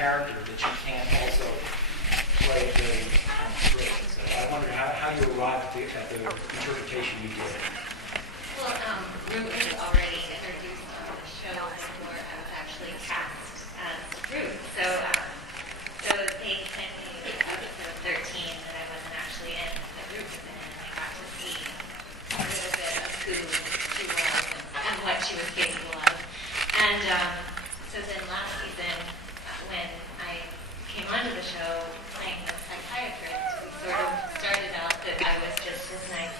character that you can't also play a very straight. So I wonder how you arrived at the interpretation you did. Well, Rue was already introduced on the show before I was actually cast as Rue. So they sent me episode 13 that I wasn't actually in, that Rue was in, and I got to see a little bit of who she was and what she was capable of. And so then last season, when I came onto the show playing the psychiatrist, we sort of started out that I was just this nice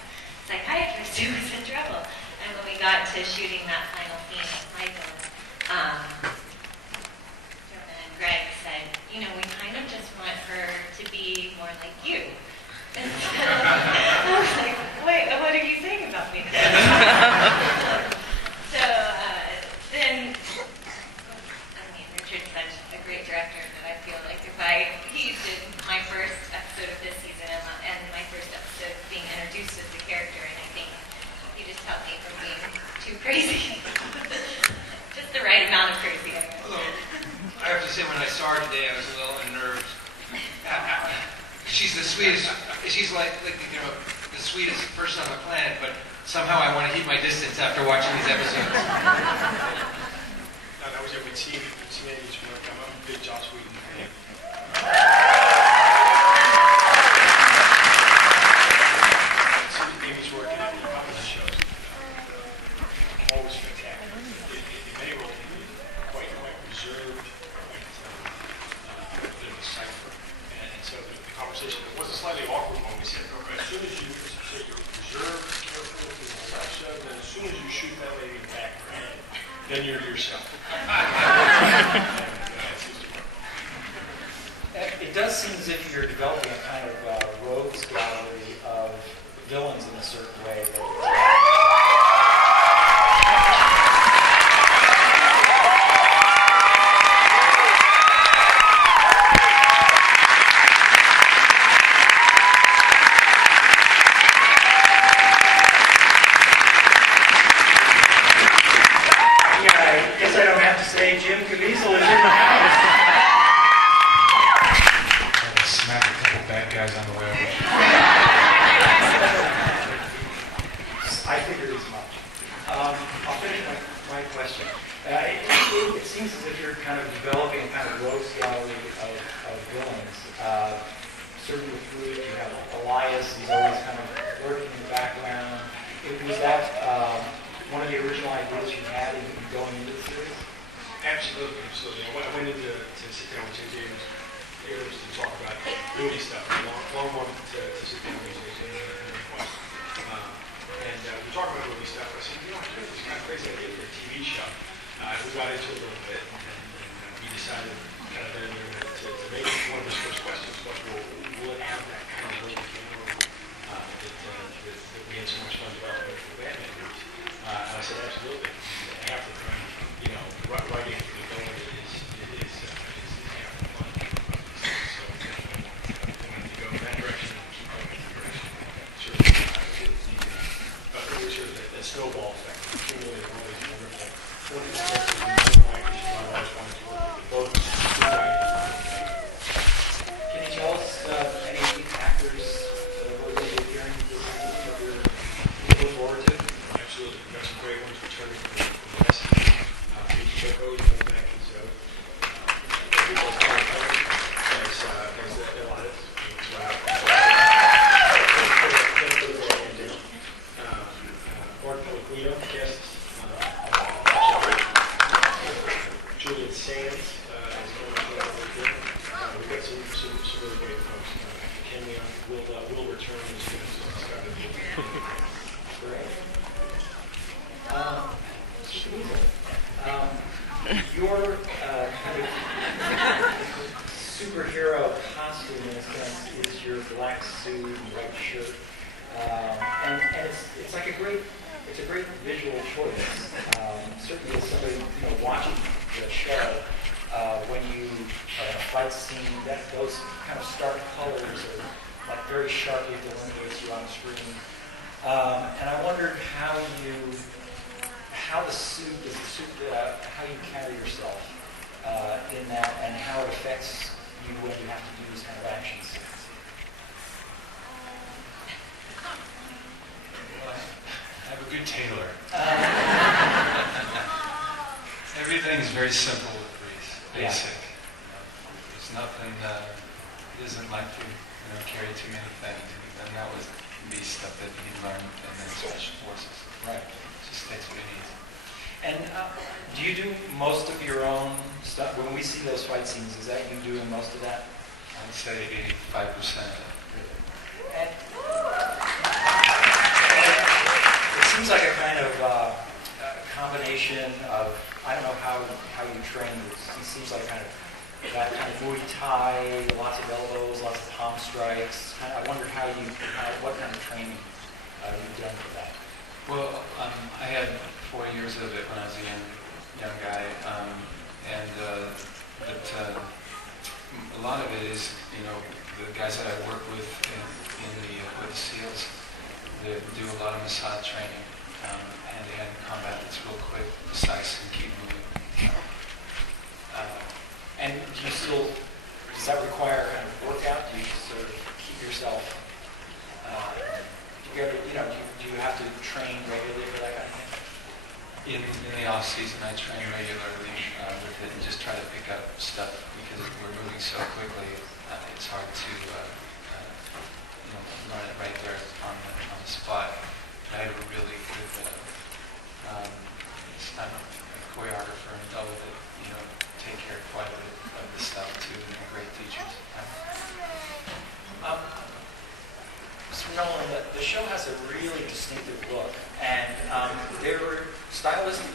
psychiatrist who was in trouble. And when we got to shooting that final scene with Michael, Jonah and Greg said, you know, we kind of just want her to be more like you. And so I was like, wait, what are you saying about me? So then, I mean, Richard's such a great director that I feel like he did my first episode of this season and my first episode being introduced as the character, and I think he just helped me from being too crazy. Just the right amount of crazy, I guess. Although, I have to say, when I saw her today, I was a little unnerved. She's the sweetest. She's like you know, the sweetest person on the planet, but somehow I want to keep my distance after watching these episodes. No, that was it with teenage work. I'm a big Joss Whedon fan. Amy's work in a couple of shows. Always fantastic. In many roles, quite reserved, quite a bit of a cipher. And so the conversation, it was a slightly awkward one. We said, okay, as soon as you say you're reserved, careful, and as soon as you shoot that lady in the back of her head, then you're yourself. It does seem as if you're developing a kind of rogues gallery of villains in a certain way. I guess I don't have to say Jim Caviezel is in the house. Smack a couple bad guys on the way over. I figured as much. I'll finish my question. It seems as if you're kind of developing a kind of rogues gallery of villains. Certainly with Rude, you have Elias, he's always kind of lurking in the background. Was that one of the original ideas you had in going into the series? Absolutely. I went in to sit down with Jim Davis to talk about movie stuff. Long one to sit down with Jim and request. And we talked about movie stuff. I said, you know, it's kind of crazy idea for a TV show. We got into it a little bit, and we decided kind of then to make one of his first questions was, well, will it have that kind of look that we had so much fun developing for the Batman movies? And I said, absolutely. Half the time, you know, writing for the villain is half the fun. So I wanted to go in that direction and keep going in that direction. Sure, the snowball effect, accumulating all these wonderful actors and actors who I always wanted to work with both. Can you tell us any actors who are going to be appearing in this movie that you're looking forward to? Absolutely. We've got some great ones returning from the West. Mickey Choco is coming back as Zoe. As Elias. Mark Pellegrino guests. Julian Sands is going to be out there. We've got some really great folks. Ken Leon will return as soon as it's got to be. Great. Your kind of superhero costume, in a sense, is your black suit and white shirt, and it's like a great visual choice. Certainly, as somebody watching the show, when you are in a fight scene, those kind of stark colors are like very sharply delineates you on the screen. And I wondered how the suit, how you carry yourself in that, and how it affects affects you when you have to do these kind of actions? Well, I have a good tailor. Everything's very simple with Grease, basic. There's nothing, it isn't like to carry too many things. And that was the stuff that he learned in the Special Forces. Right. Just takes what he needs. And do you do most of your own stuff? When we see those fight scenes, is that you doing most of that? I'd say 85% of it. And it seems like a kind of combination of, I don't know how you train, it seems like that kind of Muay Thai, lots of elbows, lots of palm strikes. I wonder what kind of training you've done for that. Well, I had 4 years of it when I was a young guy, but a lot of it is, the guys that I work with with the SEALs, they do a lot of massage training, hand-to-hand combat that's real quick, precise, and keep moving. And does that require kind of workout? Do you sort of keep yourself together? Do you have to train regularly for that kind of thing? In the off season, I train regularly with it and just try to pick up stuff because we're moving so quickly. It's hard to run it right there on the spot. I have a really good I'm a choreographer and know that take care of quite a bit of this stuff too, and they're great teachers. Mr. Nolan, the show has a really distinctive look, and there were stylistic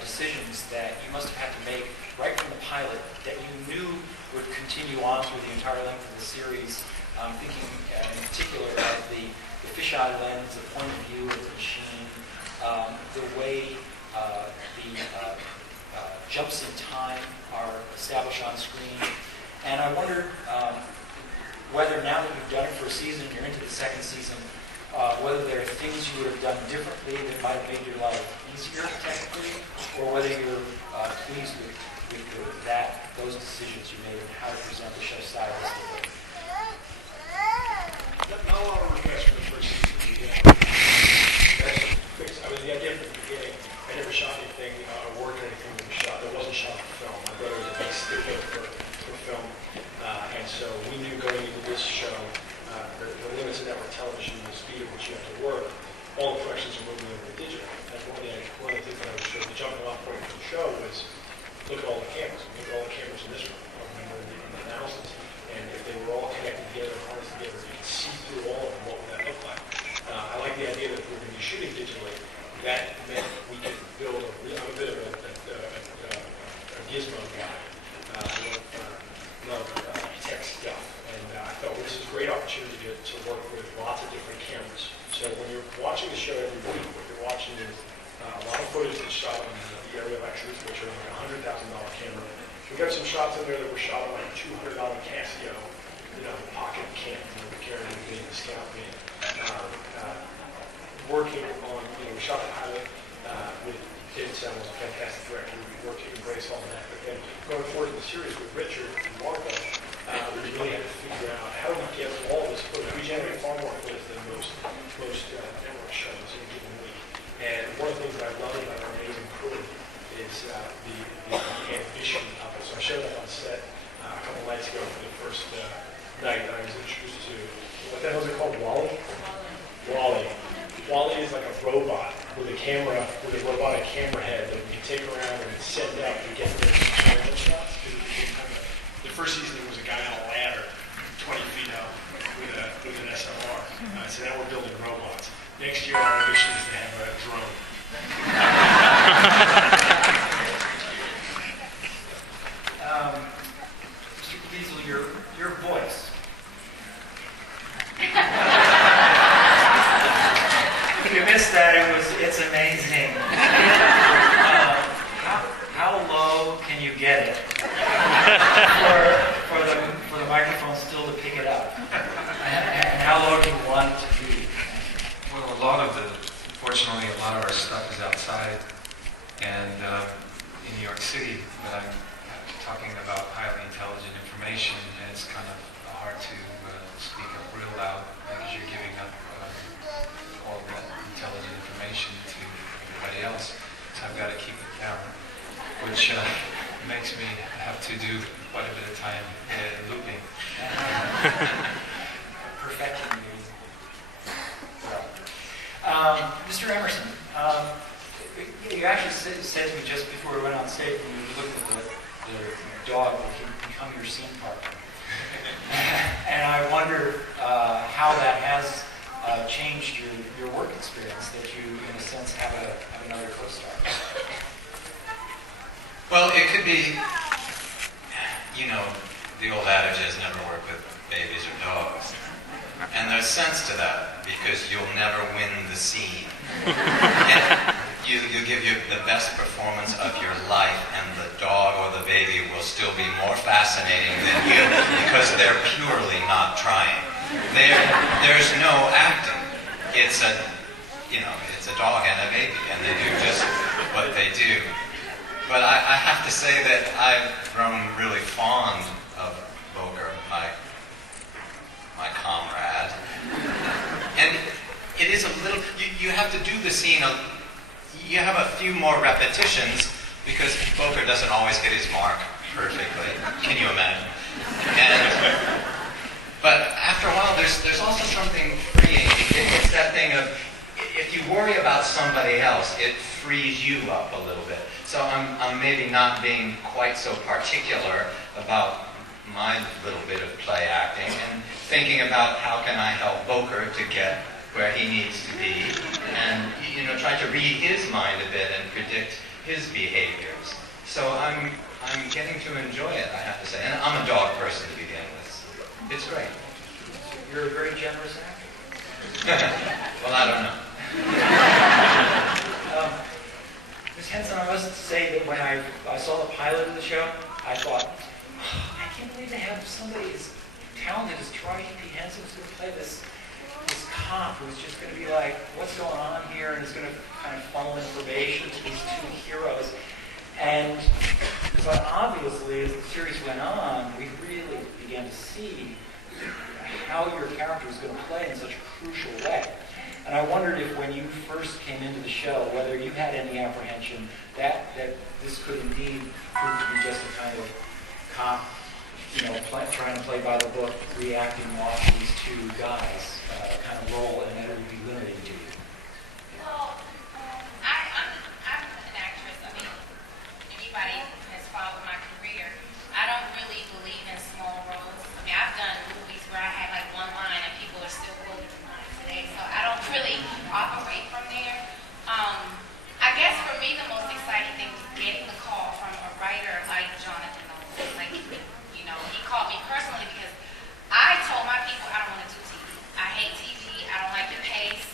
decisions that you must have had to make right from the pilot that you knew would continue on through the entire length of the series. I'm thinking in particular of the fisheye lens, the point of view of the machine, the way the jumps in time are established on screen. And I wondered whether now that you've done it for a season, you're into the second season, whether there are things you would have done differently that might have made your life easier technically, or whether you're pleased with those decisions you made and how to present the show stylistically. Not a lot of regrets for the first season. The idea from the beginning, I never shot anything or worked on anything that wasn't shot for film. I thought it was a big stickler for film. And so we knew going into this show, the limits of network television, the speed at which you have to work, all the productions are moving over to digital. That's one of the things that I was sure the jumping off point for the show was look at all the cameras. Look at all the cameras in this room. I remember in the analysis. And if they were all connected together, harnessed together, you could see through all of them, what would that look like? I like the idea that if we're going to be shooting digitally, that meant we could build I'm a bit of a gizmo guy. I love tech stuff. And I thought, well, this is a great opportunity to work with lots of different cameras. So when you're watching the show every week, what you're watching is a lot of footage that's shot on the aerial extras, which are like a $100,000 camera. We got some shots in there that were shot on like $200 Casio, pocket cam, the carrying being the scout being. Working on, we shot the pilot with David Sam was a fantastic director. We worked to embrace all of that. But then going forward in the series with Richard and Marco, we really had to figure out how do we get all this footage. We generate far more footage than most network shows in a given week. And one of the things that I love about our amazing crew is the ambition of it. So I showed up on set a couple nights ago for the first night that I was introduced to, what the hell is it called, Wally? Wally. Wally is like a robot with a robotic camera head that you can take around and set it up to get those experiment shots. The first season it was a guy on a ladder, 20 feet up, with an SLR. So now we're building robots. Next year our ambition is to have a drone. Mr. Cleasel, your voice. If you missed that, it's amazing. How low can you get it for the microphone still to pick it up? And how low do you want it to be? Well, unfortunately, a lot of our stuff is outside, and information, and it's kind of hard to speak up real loud because you're giving up all that intelligent information to everybody else. So I've got to keep it down, which makes me have to do quite a bit of time looping. Perfecting you. Mr. Emerson, you actually said to me just before we went on stage when you looked at the dog that can become your scene partner. And I wonder how that has changed your work experience, that you, in a sense, have another co-star. Well, it could be, the old adage is never work with babies or dogs. And there's sense to that, because you'll never win the scene. And you give the best performance of your life, and the dog or the baby will still be more fascinating than you, because they're purely not trying. There's no acting. It's a dog and a baby, and they do just what they do. But I have to say that I've grown really fond of Boker, my comrade. And it is a little, you have to do the scene, you have a few more repetitions, because Boker doesn't always hit his mark perfectly. Can you imagine? But after a while, there's also something freeing. It's that thing of, if you worry about somebody else, it frees you up a little bit. So I'm maybe not being quite so particular about my little bit of play acting, and thinking about how can I help Boker to get where he needs to be, and try to read his mind a bit and predict his behaviors. So I'm getting to enjoy it, I have to say. And I'm a dog person to begin with. It's great. You're a very generous actor. Well, I don't know. Ms. Henson, I must say that when I saw the pilot of the show, I thought, I can't believe they have somebody as talented as Troy P. Henson who's going to play this cop who's just going to be like, what's going on here, and is going to kind of funnel information to these two heroes. But obviously, as the series went on, we really began to see how your character was going to play in such a crucial way. And I wondered if, when you first came into the show, whether you had any apprehension that this could indeed prove to be just a kind of cop, trying to play by the book, reacting off these two guys kind of role, and that it would be limited to you. Well, I'm an actress. I mean, anybody has followed my career. I don't really believe in small roles. I mean, I've done movies where I had like one line and people are still quoting the line today. So I don't really operate from there. I guess for me, the most exciting thing was getting the call from a writer like Jonathan Nolan. Like, he called me personally because I told my people I don't want to do TV. I hate TV. I don't like the pace.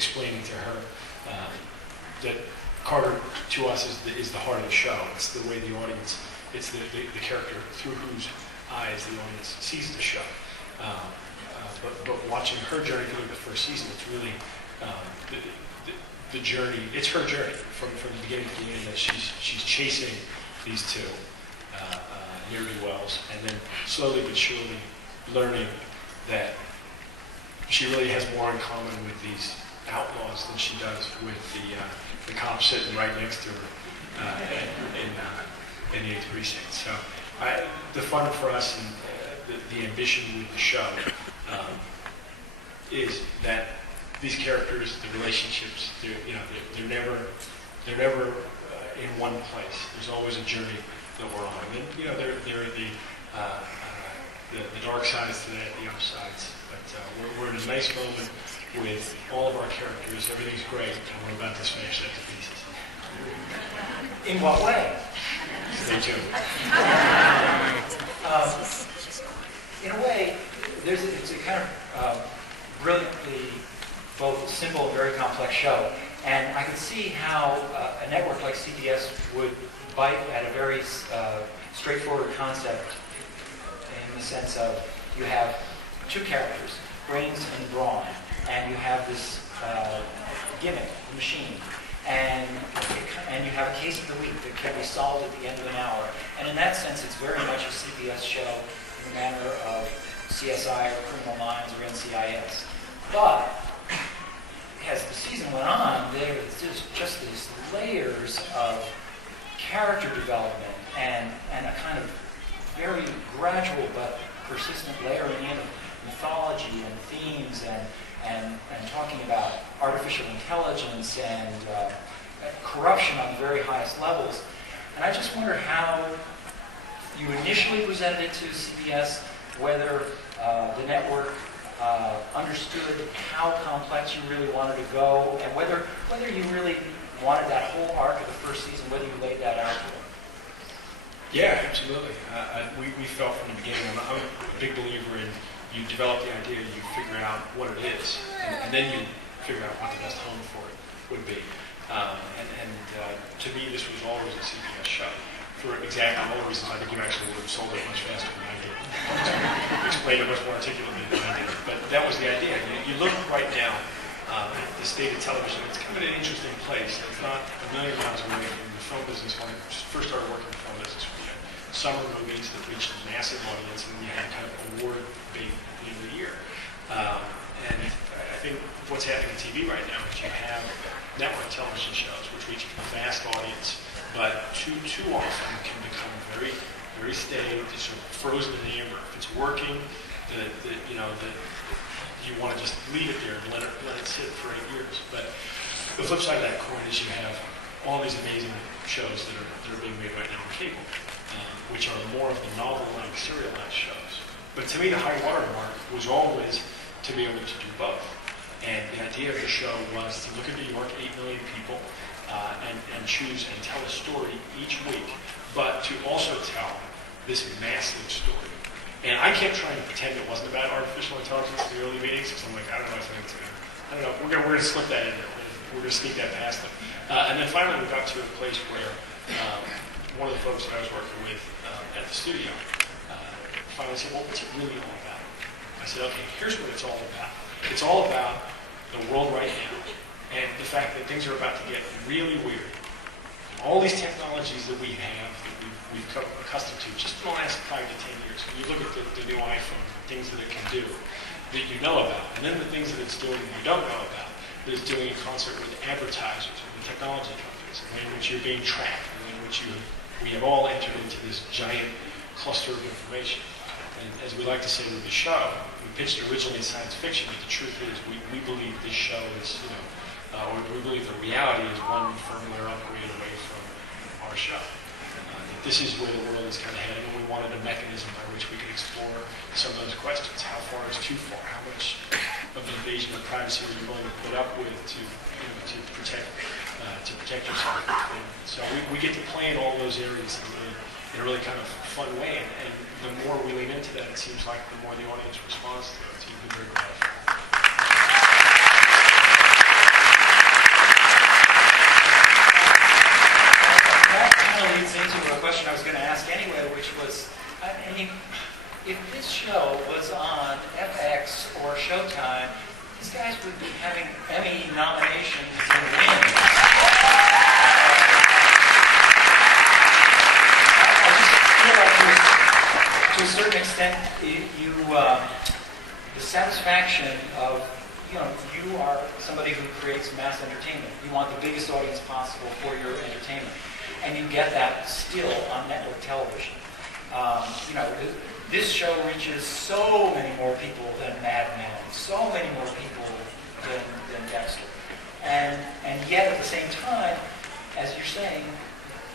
explaining to her that Carter, to us, is the heart of the show. It's the way the audience, it's the character through whose eyes the audience sees the show. But watching her journey through the first season, it's really the journey. It's her journey from the beginning to the end, that she's chasing these two ne'er-do-wells, and then slowly but surely learning that she really has more in common with these outlaws than she does with the cops sitting right next to her in the 8th precinct. So the fun for us and the ambition with the show is that these characters, the relationships, they're never in one place. There's always a journey that we're on. And there are the dark sides to that, the upsides. But we're in a nice moment with all of our characters. Everything's great, and we're about to smash that to pieces. In what way? Stay tuned. In a way, it's a kind of brilliantly both simple and very complex show. And I could see how a network like CBS would bite at a very straightforward concept, in the sense of you have two characters, brains and brawn, and you have this gimmick, the machine, and you have a case of the week that can be solved at the end of an hour. And in that sense, it's very much a CBS show in the manner of CSI or Criminal Minds or NCIS. But as the season went on, there's just these layers of character development and a kind of very gradual but persistent layering in of mythology and themes and talking about artificial intelligence and corruption on the very highest levels. And I just wonder how you initially presented it to CBS, whether the network understood how complex you really wanted to go, and whether you really wanted that whole arc of the first season, whether you laid that out to them. Yeah, absolutely. We felt from the beginning, I'm a big believer in you develop the idea, you figure out what it is, and then you figure out what the best home for it would be. To me, this was always a CBS show. For exactly all the reasons, I think you actually would have sold it much faster than I did. Explained it much more articulately than I did. But that was the idea. You look right now at the state of television. It's kind of an interesting place. It's not a million miles away from the film business. When I first started working in the film business, we had summer movies that reached a massive audience, and we had kind of award-bait in the year. And I think what's happening on TV right now is you have network television shows which reach a vast audience, but too often can become very, very staid, sort of frozen in amber. If it's working, you want to just leave it there and let it sit for 8 years. But the flip side of that coin is you have all these amazing shows that are being made right now on cable, which are more of the novel-like, serialized shows. But to me, the high watermark was always to be able to do both. And the idea of the show was to look at New York, 8 million people, and choose and tell a story each week, but to also tell this massive story. And I kept trying to pretend it wasn't about artificial intelligence in the early meetings, because I'm like, I don't know, we're going to slip that in there. We're going to sneak that past them. And then finally we got to a place where one of the folks that I was working with at the studio finally said, well, what's it really all about? I said, okay, here's what it's all about. It's all about the world right now and the fact that things are about to get really weird. All these technologies that we have, that we've come accustomed to just in the last 5 to 10 years, when you look at the new iPhone, the things that it can do, that you know about, and then the things that it's doing that you don't know about, that it's doing in concert with advertisers, with the technology companies, and in which you're being tracked, and in which we have all entered into this giant cluster of information. And as we like to say with the show, we pitched originally science fiction, but the truth is we believe this show is, or we believe the reality is one firmware upgrade away from our show. This is where the world is kind of heading, and we wanted a mechanism by which we could explore some of those questions. How far is too far? How much of the invasion of privacy are you willing to put up with to protect yourself? And so we get to play in all those areas in a really kind of fun way, and the more we lean into that, it seems like the more the audience responds to it. So you've been very powerful. nominations and wins. I just feel like to a certain extent, the satisfaction of, you are somebody who creates mass entertainment. You want the biggest audience possible for your entertainment. And you get that still on network television. This show reaches so many more people than Mad Men, so many more people than Dexter. And yet at the same time, as you're saying,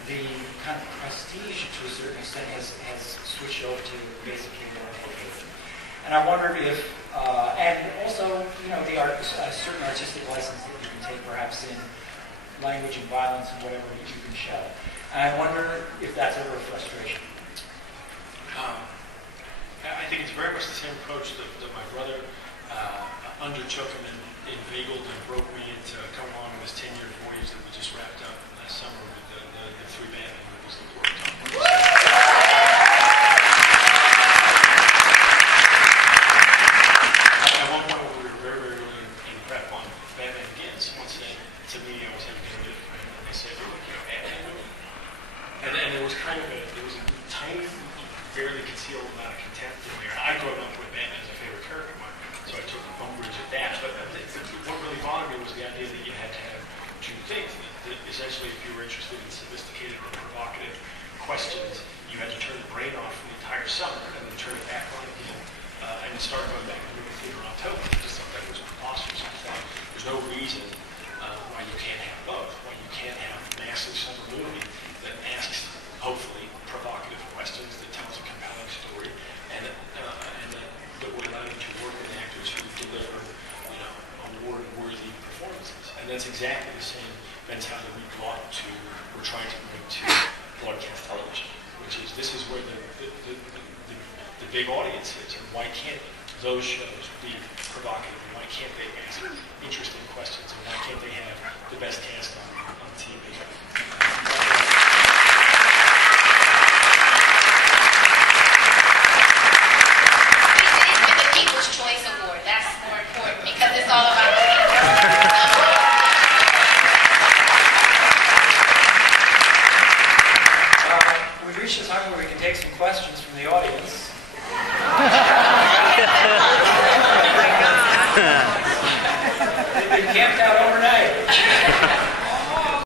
the kind of prestige to a certain extent has switched over to basic cable and television. And I wondered if, and also, a certain artistic license that you can take perhaps in language and violence and whatever that you can show. And I wonder if that's ever a frustration. I think it's very much the same approach that my brother undertook and inveigled and broke me into coming along with this 10-year voyage that we just wrapped up last summer with the 3 Batman movies that we worked on. At one point, when we were very, very early in prep on Batman Begins, someone said to me, I was having dinner with a friend, and they said, Batman movie? And there was a tiny, barely concealed amount of contempt in there. I grew up with Batman as a favorite character of mine, so I took umbrage at that. But what really bothered me was the idea that you had to have 2 things. That essentially, if you were interested in sophisticated or provocative questions, you had to turn the brain off for the entire summer and then turn it back on again and start going back to the movie theater in October. I just thought that was preposterous. I thought there's no reason why you can't have both, why you can't have a massive summer movie that asks, hopefully, provocative questions, that tells a compelling story, and that would allow you to work with actors who deliver, award-worthy performances. And that's exactly the same mentality we're trying to bring to broadcast television, which is this is where the big audience is, and why can't those shows be provocative? And why can't they ask interesting questions? And why can't they have the best